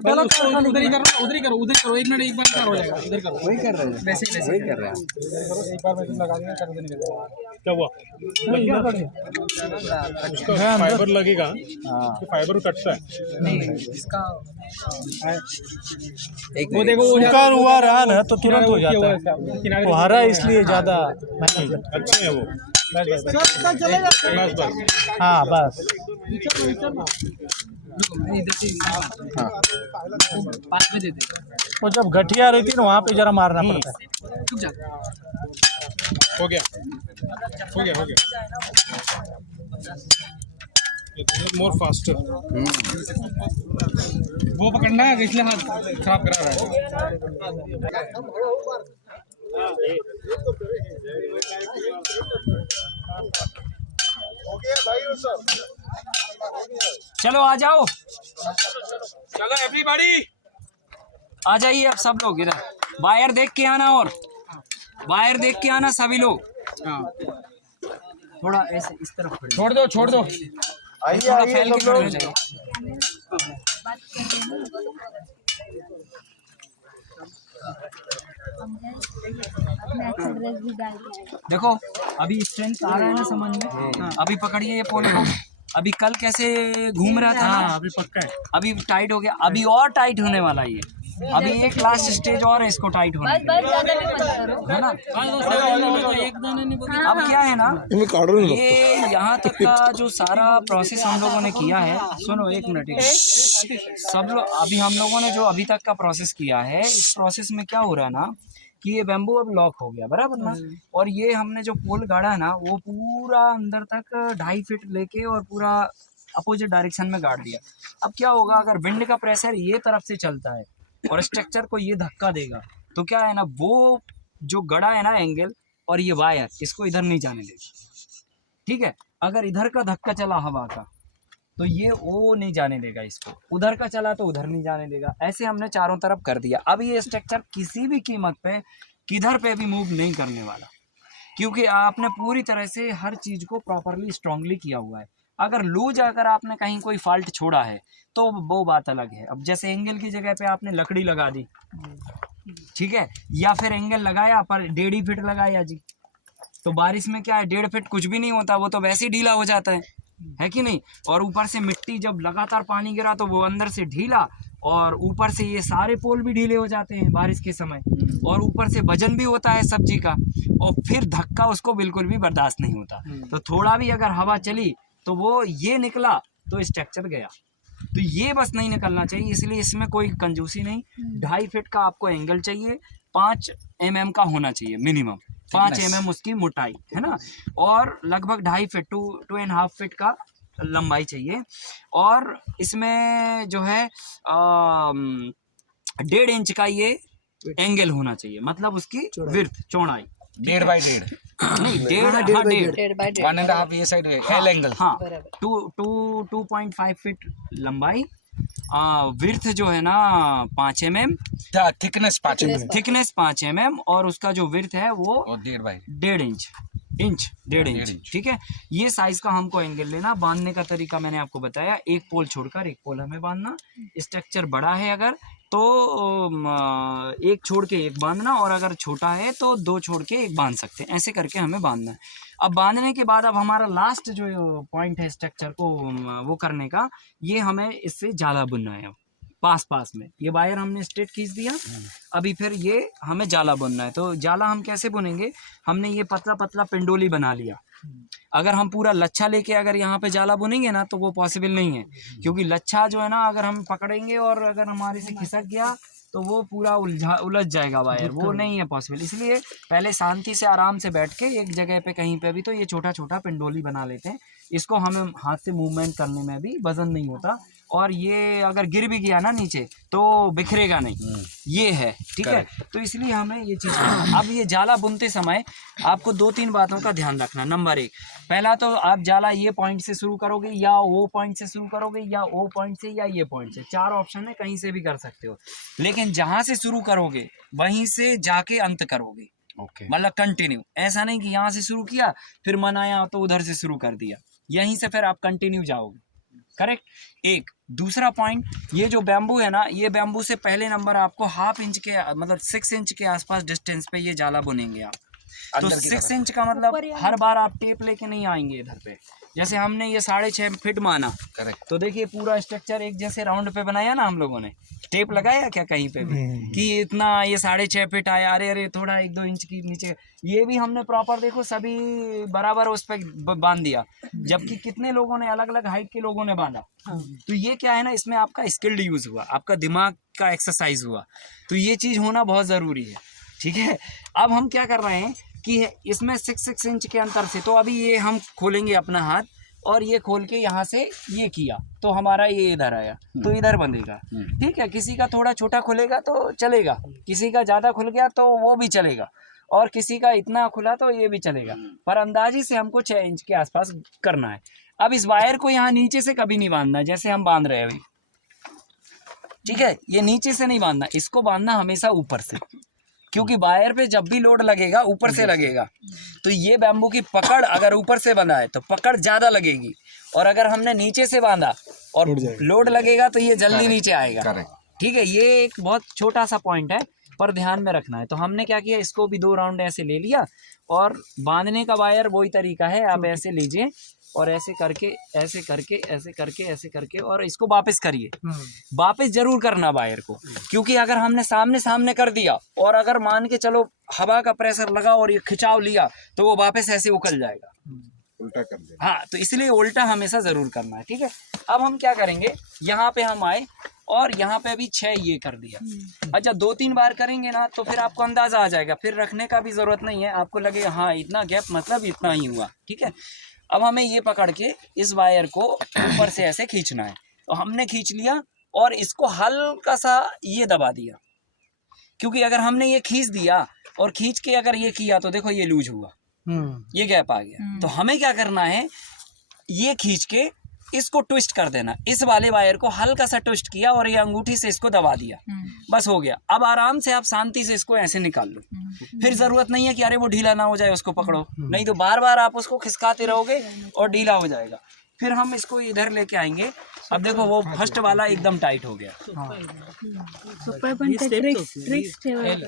उधर ही करो 1 मिनट, एक बार हो जाएगा, इधर करो, वही कर रहे हैं, वैसे वही कर रहे हैं। एक बार मैं लगा देंगे, कर देंगे। क्या हुआ? लग गया उसका फाइबर लगेगा। हाँ, फाइबर कटता है नहीं इसका। वो देखो सूखा हुआ रहा ना तो तुरंत हो जाता है, वो हरा इसलिए ज्यादा अच्छे है वो। बस हाँ बस। पास में दे दे। वो जब गठिया रहती है ना वहाँ पे जरा मारना पड़ता है। हो गया हो गया हो गया। मोर फास्टर वो पकड़ना है, इसलिए हाथ खराब करा रहा है। चलो आ जाओ, चलो एवरीबॉडी आ जाइए अब सब लोग इधर। वायर देख के आना, और वायर देख के आना सभी लोग। थोड़ा ऐसे इस तरफ छोड़ दो थोड़ा फैल के खड़े हो जाइए। देखो अभी स्ट्रेंथ आ रहा है ना समझ में। अभी पकड़िए ये पोल को। अभी कल कैसे घूम रहा था ना, अभी पक्का है। अभी टाइट हो गया, अभी और टाइट होने वाला ये। अभी एक लास्ट स्टेज और है इसको टाइट होने के लिए, है ना। अब क्या है ना, ये यहाँ तक का जो सारा प्रोसेस हम लोगों ने किया है। सुनो एक मिनट, सब लोग अभी हम लोगों ने जो अभी तक का प्रोसेस किया है, इस प्रोसेस में क्या हो रहा है ना कि ये बैम्बू अब लॉक हो गया बराबर ना। और ये हमने जो पोल गाड़ा है ना वो पूरा अंदर तक 2.5 फीट लेके और पूरा अपोजिट डायरेक्शन में गाड़ दिया। अब क्या होगा, अगर विंड का प्रेशर ये तरफ से चलता है और स्ट्रक्चर को ये धक्का देगा तो क्या है ना, वो जो गड़ा है ना एंगल और ये वायर इसको इधर नहीं जाने देगा। ठीक है, अगर इधर का धक्का चला हवा का तो ये वो नहीं जाने देगा इसको, उधर का चला तो उधर नहीं जाने देगा। ऐसे हमने चारों तरफ कर दिया। अब ये स्ट्रक्चर किसी भी कीमत पे किधर पे भी मूव नहीं करने वाला, क्योंकि आपने पूरी तरह से हर चीज को प्रॉपरली स्ट्रांगली किया हुआ है। अगर लूज अगर आपने कहीं कोई फॉल्ट छोड़ा है तो वो बात अलग है। अब जैसे एंगल की जगह पे आपने लकड़ी लगा दी, ठीक है, या फिर एंगल लगाया पर 1.5 फीट लगाया जी, तो बारिश में क्या है 1.5 फीट कुछ भी नहीं होता, वो तो वैसे ही ढीला हो जाता है कि नहीं। और ऊपर से मिट्टी जब लगातार पानी गिरा तो वो अंदर से ढीला, और ऊपर से ये सारे पोल भी ढीले हो जाते हैं बारिश के समय, और ऊपर से वजन भी होता है सब्जी का, और फिर धक्का उसको बिल्कुल भी बर्दाश्त नहीं होता। तो थोड़ा भी अगर हवा चली तो वो ये निकला तो स्ट्रक्चर गया। तो ये बस नहीं निकलना चाहिए, इसलिए इसमें कोई कंजूसी नहीं। 2.5 फीट का आपको एंगल चाहिए, 5 mm का होना चाहिए मिनिमम, 5 mm उसकी मोटाई है ना, और लगभग 2.5 फीट 2.5 फीट का लंबाई चाहिए। और इसमें जो है 1.5 इंच का ये एंगल होना चाहिए, मतलब उसकी विड्थ चौड़ाई 1.5 बाई 1.5 नहीं 1.5 1.5 ये साइड है एल एंगल। हाँ 2.5 फीट लंबाई, विड्थ जो है ना 5 mm, thickness 5 mm, thickness 5 mm, और उसका जो विड्थ है वो 1.5 इंच 1.5 इंच। ठीक है, ये साइज का हमको एंगल लेना। बांधने का तरीका मैंने आपको बताया, एक पोल छोड़कर एक पोल हमें बांधना। स्ट्रक्चर बड़ा है अगर तो एक छोड़ के एक बांधना, और अगर छोटा है तो 2 छोड़ के एक बांध सकते हैं। ऐसे करके हमें बांधना है। अब बांधने के बाद अब हमारा लास्ट जो पॉइंट है स्ट्रक्चर को वो करने का, ये हमें इससे जाला बुनना है। अब पास में ये वायर हमने स्ट्रेट खींच दिया, अभी फिर ये हमें जाला बुनना है। तो जाला हम कैसे बुनेंगे, हमने ये पतला पतला पिंडोली बना लिया। अगर हम पूरा लच्छा लेके अगर यहाँ पे जाला बुनेंगे ना तो वो पॉसिबल नहीं है, क्योंकि लच्छा जो है ना अगर हम पकड़ेंगे और अगर हमारे से खिसक गया तो वो पूरा उलझ जाएगा वायर, वो नहीं है पॉसिबल। इसलिए पहले शांति से आराम से बैठ के एक जगह पे कहीं पे भी तो ये छोटा छोटा पिंडोली बना लेते हैं। इसको हमें हाथ से मूवमेंट करने में भी वजन नहीं होता, और ये अगर गिर भी गया ना नीचे तो बिखरेगा नहीं, ये है ठीक है। तो इसलिए हमें ये चीज़ अब ये जाला बुनते समय आपको 2-3 बातों का ध्यान रखना। नंबर 1, पहला तो आप जाला ये पॉइंट से शुरू करोगे या वो पॉइंट से शुरू करोगे या वो पॉइंट से या ये पॉइंट से, 4 ऑप्शन है, कहीं से भी कर सकते हो। लेकिन जहाँ से शुरू करोगे वहीं से जाके अंत करोगे, मतलब कंटिन्यू। ऐसा नहीं कि यहाँ से शुरू किया फिर मन आया तो उधर से शुरू कर दिया, यहीं से फिर आप कंटिन्यू जाओगे। करेक्ट। एक दूसरा पॉइंट, ये जो बैम्बू है ना, ये बैम्बू से पहले नंबर आपको 1/2 इंच के मतलब 6 इंच के आसपास डिस्टेंस पे ये जाला बुनेंगे आप। तो 6 इंच का मतलब हर बार आप टेप लेके नहीं आएंगे इधर पे। जैसे हमने ये 6.5 फीट माना, करेक्ट। तो देखिए पूरा स्ट्रक्चर एक जैसे राउंड पे बनाया ना हम लोगों ने, टेप लगाया क्या कहीं पे भी कि इतना ये 6.5 फीट आया, अरे थोड़ा 1-2 इंच की नीचे, ये भी हमने प्रॉपर देखो सभी बराबर उस पर बांध दिया, जबकि कितने लोगों ने अलग अलग हाइट के लोगों ने बांधा। तो ये क्या है ना, इसमें आपका स्किल्ड यूज हुआ, आपका दिमाग का एक्सरसाइज हुआ, तो ये चीज़ होना बहुत ज़रूरी है। ठीक है, अब हम क्या कर रहे हैं कि इसमें 6 इंच के अंतर से, तो अभी ये हम खोलेंगे अपना हाथ और ये खोल के यहाँ से ये किया तो हमारा ये इधर आया, तो इधर बंधेगा। ठीक है, किसी का थोड़ा छोटा खुलेगा तो चलेगा, किसी का ज़्यादा खुल गया तो वो भी चलेगा, और किसी का इतना खुला तो ये भी चलेगा, पर अंदाजी से हमको 6 इंच के आसपास करना है। अब इस वायर को यहाँ नीचे से कभी नहीं बांधना, जैसे हम बांध रहे हैं अभी। ठीक है, ये नीचे से नहीं बांधना, इसको बांधना हमेशा ऊपर से, क्योंकि वायर पे जब भी लोड लगेगा ऊपर से लगेगा। तो ये बैम्बू की पकड़ अगर ऊपर से बंधा है तो पकड़ ज़्यादा लगेगी, और अगर हमने नीचे से बांधा और लोड लगेगा तो ये जल्दी नीचे आएगा। ठीक है, ये एक बहुत छोटा सा पॉइंट है, पर ध्यान में रखना है। तो हमने क्या किया, इसको भी 2 राउंड ऐसे ले लिया, और बांधने का वायर वही तरीका है, आप ऐसे लीजिए और ऐसे करके ऐसे करके ऐसे करके ऐसे करके और इसको वापस करिए। वापस जरूर करना वायर को, क्योंकि अगर हमने सामने सामने कर दिया और अगर मान के चलो हवा का प्रेशर लगा और ये खिंचाव लिया तो वो वापस ऐसे उकल जाएगा, उल्टा कर दे। हाँ, तो इसलिए उल्टा हमेशा जरूर करना है। ठीक है, अब हम क्या करेंगे, यहाँ पे हम आए और यहाँ पे भी 6 ये कर दिया। अच्छा, 2-3 बार करेंगे ना तो फिर आपको अंदाजा आ जाएगा, फिर रखने का भी जरूरत नहीं है, आपको लगेगा हाँ इतना गैप मतलब इतना ही हुआ। ठीक है, अब हमें ये पकड़ के इस वायर को ऊपर से ऐसे खींचना है, तो हमने खींच लिया और इसको हल्का सा ये दबा दिया, क्योंकि अगर हमने ये खींच दिया और खींच के अगर ये किया तो देखो ये लूज हुआ, ये गैप आ गया। तो हमें क्या करना है, ये खींच के इसको ट्विस्ट कर देना, इस वाले वायर को हल्का सा ट्विस्ट किया और ये अंगूठी से इसको दबा दिया, बस हो गया। अब आराम से आप शांति से इसको ऐसे निकाल लो, फिर जरूरत नहीं है कि अरे वो ढीला ना हो जाए उसको पकड़ो, नहीं तो बार बार आप उसको खिसकाते रहोगे और ढीला हो जाएगा। फिर हम इसको इधर लेके आएंगे, अब देखो वो फर्स्ट वाला एकदम टाइट हो गया।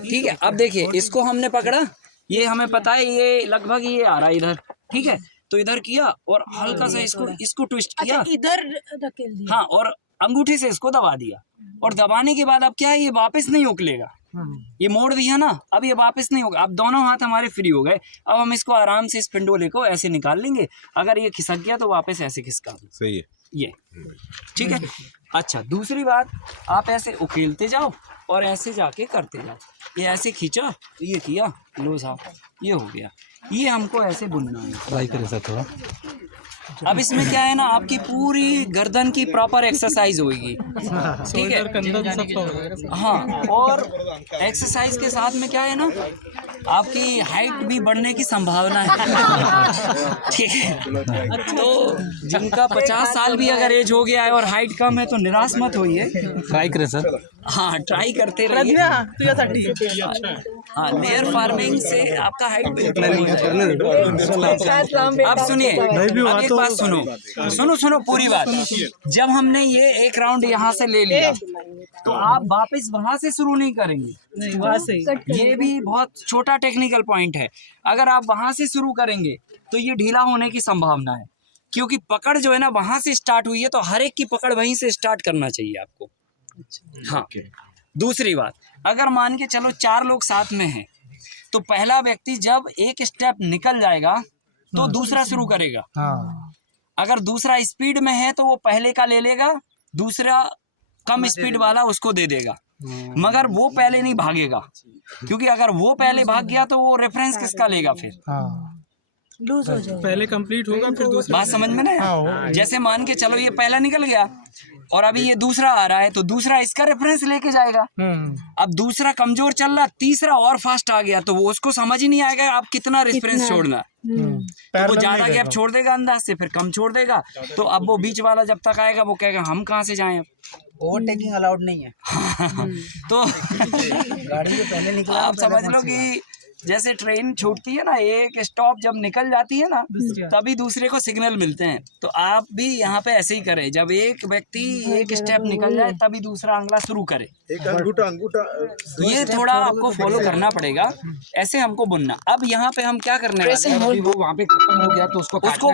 ठीक है, अब देखिए इसको हमने पकड़ा, ये हमें पता है ये लगभग ये आ रहा है इधर। ठीक है, तो इधर किया और हल्का सा इसको ट्विस्ट किया, अच्छा, इधर धकेल दिया। हाँ, और अंगूठी से इसको दबा दिया, और दबाने के बाद अब क्या है, ये वापस नहीं उकलेगा, ये मोड़ दिया ना, अब ये वापस नहीं होगा। अब दोनों हाथ हमारे फ्री हो गए, अब हम इसको आराम से इस पिंडोले को ऐसे निकाल लेंगे, अगर ये खिसक गया तो वापस ऐसे खिसका दो। सही है ये ठीक है। अच्छा, दूसरी बात, आप ऐसे उकेलते जाओ और ऐसे जाके करते जाओ, ये ऐसे खींचा तो ये किया, लो साहब ये हो गया। ये हमको ऐसे बुनना है। ट्राई करें सर थोड़ा। अब इसमें क्या है ना, आपकी पूरी गर्दन की प्रॉपर एक्सरसाइज होगी। ठीक है, हाँ, और एक्सरसाइज के साथ में क्या है ना, आपकी हाइट भी बढ़ने की संभावना है। ठीक है, तो जिनका 50 साल भी अगर एज हो गया है और हाइट कम है तो निराश मत होइए, ट्राई करें सर। हाँ, ट्राई करते रहिए। हाँ, लेयर फार्मिंग से आपका हाइट अब सुनिए, अब एक बात सुनो पूरी बात। जब हमने ये एक राउंड यहाँ से ले लिया तो आप वापस वहां से शुरू नहीं करेंगे, वहां से। ये भी बहुत छोटा टेक्निकल पॉइंट है, अगर आप वहां से शुरू करेंगे तो ये ढीला होने की संभावना है, क्योंकि पकड़ जो है ना वहां से स्टार्ट हुई है, तो हर एक की पकड़ वहीं से स्टार्ट करना चाहिए आपको। हाँ, दूसरी बात, अगर मान के चलो 4 लोग साथ में हैं तो पहला व्यक्ति जब एक स्टेप निकल जाएगा तो दूसरा शुरू करेगा। अगर दूसरा स्पीड में है तो वो पहले का ले लेगा, दूसरा कम स्पीड वाला उसको दे देगा, मगर वो पहले नहीं भागेगा, क्योंकि अगर वो पहले भाग गया तो वो रेफरेंस किसका लेगा, फिर लूज हो जाएगा। पहले कंप्लीट होगा फिर दूसरा। बात समझ में ना? जैसे मान के चलो ये पहला निकल गया और अभी ये दूसरा आ रहा है, तो दूसरा इसका रेफरेंस लेके जाएगा। अब दूसरा कमजोर चल रहा, तीसरा और फास्ट आ गया, तो वो उसको समझ ही नहीं आएगा आप कितना रेफरेंस छोड़ना। तो वो ज्यादा गैप छोड़ देगा अंदाज से, फिर कम छोड़ देगा, तो अब वो बीच वाला जब तक आएगा वो कहेगा हम कहाँ से जाएं। ओवरटेकिंग अलाउड नहीं है। तो गाड़ी जो पहले निकला आप समझ लो कि जैसे ट्रेन छूटती है ना, एक स्टॉप जब निकल जाती है ना, तभी दूसरे को सिग्नल मिलते हैं। तो आप भी यहाँ पे ऐसे ही करें, जब एक व्यक्ति एक स्टेप निकल जाए तभी दूसरा अगला शुरू करे। एक अंगूठा ये थोड़ा आपको फॉलो करना पड़ेगा, ऐसे हमको बुनना। अब यहाँ पे हम क्या करने वाले हैं, वो वहाँ पे खत्म हो गया तो उसको उसको